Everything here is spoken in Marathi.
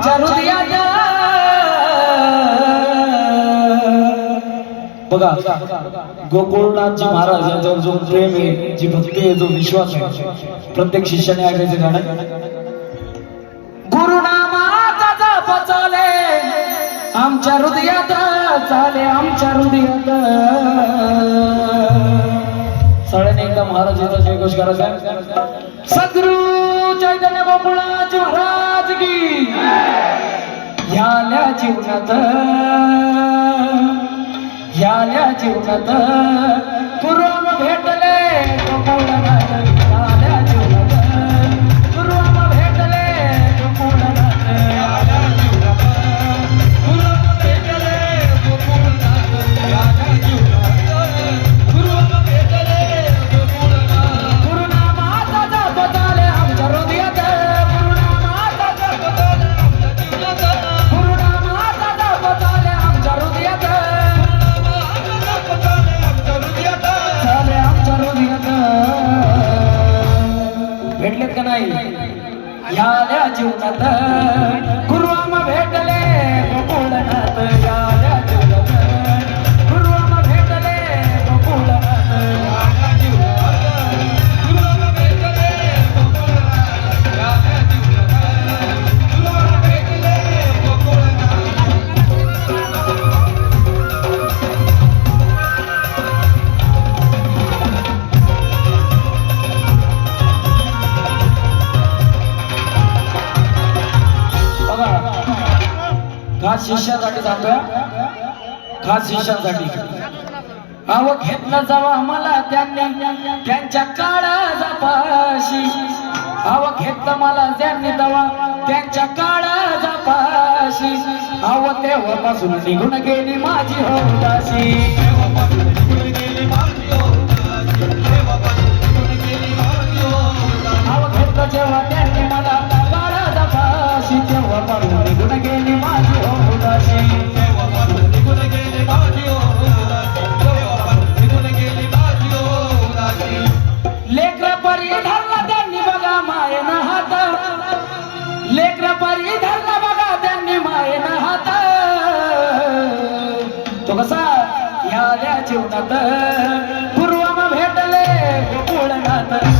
आमच्या हृदयात. बघा गोकुळनाथजी महाराज यांच्यावर जो प्रेम आहे जी भक्ती आहे जो विश्वास आहे प्रत्येक शिष्याने ऐकायचं गाणं. गुरुनामाचा जप चाले आमच्या हृदयात चाले आमच्या हृदयात. सगळ्यांनी एकदा महाराजांचा जयघोष करायचा. सद्गुरु चैतन्य गोकुळाची महाराज की याल्या जीवनात. याल्या जीवनात. पूर्वम भेटले. का नाही याल्या जीवनात खास शिष्यासाठी जातोय. खास शिष्यासाठी अव घेतला जावा मला त्यांनी. त्यांच्या काळा जापाशी अव घेतलं मला ज्यांनी दवा त्यांच्या काळा पाशी अव तेव्हापासून निघून गेली माझी होताशी परी धरला त्यांनी बघा मायन हात. लेकर परी धरला बघा त्यांनी मायन हात. तो कसा याल्या जीवनात. पूर्वम भेटले पूर्ण